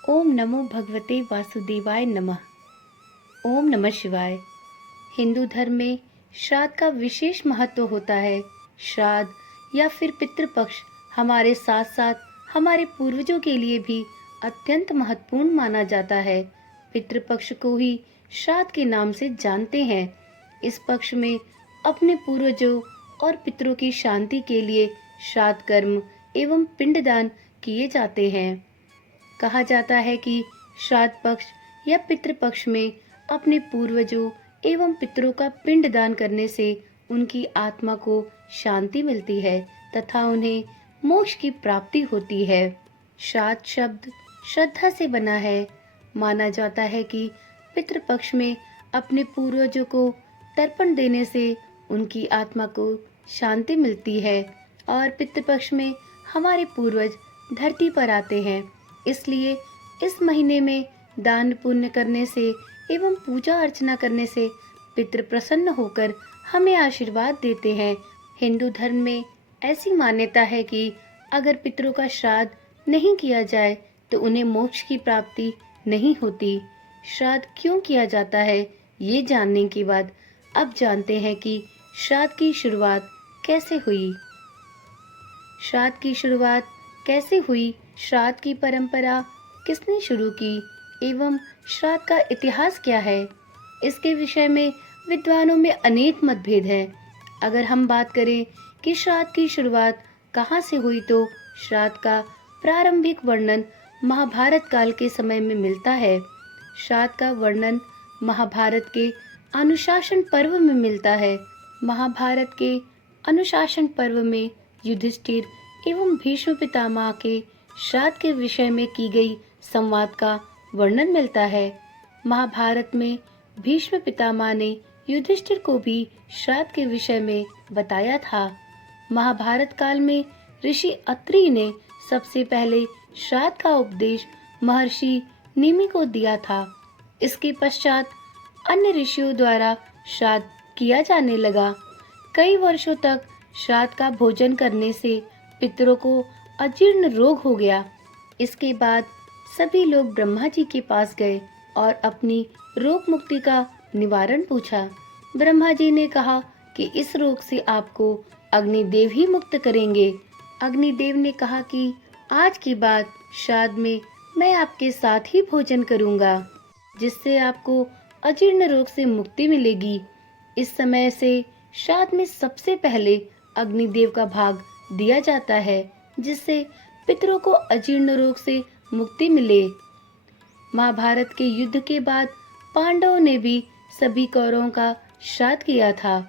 ओम नमो भगवते वासुदेवाय नमः। ओम नमः शिवाय। हिंदू धर्म में श्राद्ध का विशेष महत्व होता है। श्राद्ध या फिर पितृपक्ष हमारे साथ साथ हमारे पूर्वजों के लिए भी अत्यंत महत्वपूर्ण माना जाता है। पितृपक्ष को ही श्राद्ध के नाम से जानते हैं। इस पक्ष में अपने पूर्वजों और पितरों की शांति के लिए श्राद्ध कर्म एवं पिंडदान किए जाते हैं। कहा जाता है कि श्राद्ध पक्ष या पितृपक्ष में अपने पूर्वजों एवं पितरों का पिंडदान करने से उनकी आत्मा को शांति मिलती है तथा उन्हें मोक्ष की प्राप्ति होती है। श्राद्ध शब्द श्रद्धा से बना है। माना जाता है कि पितृपक्ष में अपने पूर्वजों को तर्पण देने से उनकी आत्मा को शांति मिलती है और पितृपक्ष में हमारे पूर्वज धरती पर आते हैं। इसलिए इस महीने में दान पुण्य करने से एवं पूजा अर्चना करने से पितृ प्रसन्न होकर हमें आशीर्वाद देते हैं। हिंदू धर्म में ऐसी मान्यता है कि अगर पितरों का श्राद्ध नहीं किया जाए तो उन्हें मोक्ष की प्राप्ति नहीं होती। श्राद्ध क्यों किया जाता है, ये जानने के बाद अब जानते हैं कि श्राद्ध की शुरुआत कैसे हुई। श्राद्ध की शुरुआत कैसे हुई, श्राद्ध की परंपरा किसने शुरू की एवं श्राद्ध का इतिहास क्या है, इसके विषय में विद्वानों में अनेक मतभेद हैं। अगर हम बात करें कि श्राद्ध की शुरुआत कहाँ से हुई तो श्राद्ध का प्रारंभिक वर्णन महाभारत काल के समय में मिलता है। श्राद्ध का वर्णन महाभारत के अनुशासन पर्व में मिलता है। महाभारत के अनुशासन पर्व में युधिष्ठिर एवं भीष्म पितामह के श्राद्ध के विषय में की गई संवाद का वर्णन मिलता है। महाभारत में भीष्म पितामह ने युधिष्ठिर को भी श्राद्ध के विषय में बताया था। महाभारत काल में ऋषि अत्रि ने सबसे पहले श्राद्ध का उपदेश महर्षि निमि को दिया था। इसके पश्चात अन्य ऋषियों द्वारा श्राद्ध किया जाने लगा। कई वर्षों तक श्राद्ध का भोजन करने से पितरों को अजीर्ण रोग हो गया। इसके बाद सभी लोग ब्रह्मा जी के पास गए और अपनी रोग मुक्ति का निवारण पूछा। ब्रह्मा जी ने कहा कि इस रोग से आपको अग्निदेव ही मुक्त करेंगे। अग्निदेव ने कहा कि आज के बाद श्राद्ध में मैं आपके साथ ही भोजन करूंगा, जिससे आपको अजीर्ण रोग से मुक्ति मिलेगी। इस समय से श्राद्ध में सबसे पहले अग्निदेव का भाग दिया जाता है, जिससे पितरों को अजीर्ण रोग से मुक्ति मिले। महाभारत के युद्ध के बाद पांडवों ने भी सभी कौरवों का श्राद्ध किया था,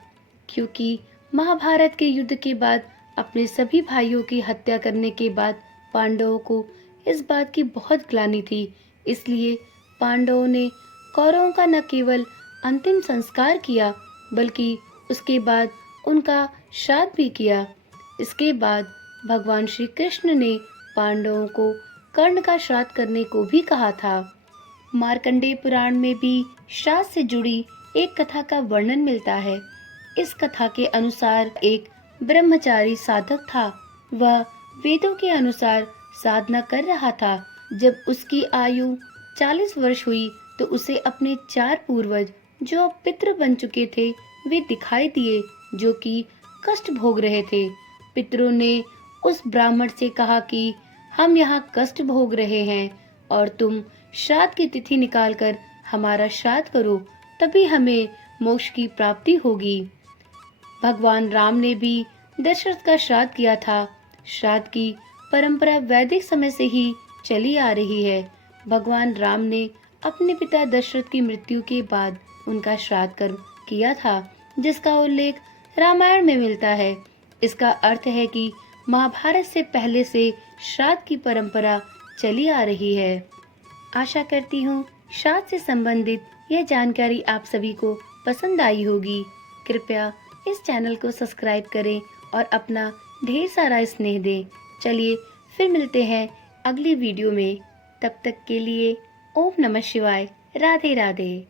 क्योंकि महाभारत के युद्ध के बाद अपने सभी भाइयों की हत्या करने के बाद पांडवों को इस बात की बहुत ग्लानि थी। इसलिए पांडवों ने कौरवों का न केवल अंतिम संस्कार किया बल्कि उसके बाद उनका श्राद्ध भी किया। इसके बाद भगवान श्री कृष्ण ने पांडवों को कर्ण का श्राद्ध करने को भी कहा था। मार्कंडेय पुराण में भी श्राद्ध से जुड़ी एक कथा का वर्णन मिलता है। इस कथा के अनुसार एक ब्रह्मचारी साधक था। वह वेदों के अनुसार साधना कर रहा था। जब उसकी आयु 40 वर्ष हुई तो उसे अपने 4 पूर्वज जो अब पितृ बन चुके थे वे दिखाई दिए, जो कि कष्ट भोग रहे थे। पितरों ने उस ब्राह्मण से कहा कि हम यहाँ कष्ट भोग रहे हैं और तुम श्राद्ध की तिथि निकालकर हमारा श्राद्ध करो, तभी हमें मोक्ष की प्राप्ति होगी। भगवान राम ने भी दशरथ का श्राद्ध किया था। श्राद्ध की परंपरा वैदिक समय से ही चली आ रही है। भगवान राम ने अपने पिता दशरथ की मृत्यु के बाद उनका श्राद्ध कर्म किया था, जिसका उल्लेख रामायण में मिलता है। इसका अर्थ है कि महाभारत से पहले से श्राद्ध की परंपरा चली आ रही है। आशा करती हूँ श्राद्ध से संबंधित यह जानकारी आप सभी को पसंद आई होगी। कृपया इस चैनल को सब्सक्राइब करें और अपना ढेर सारा स्नेह दें। चलिए फिर मिलते हैं अगली वीडियो में। तब तक के लिए ओम नमः शिवाय। राधे राधे।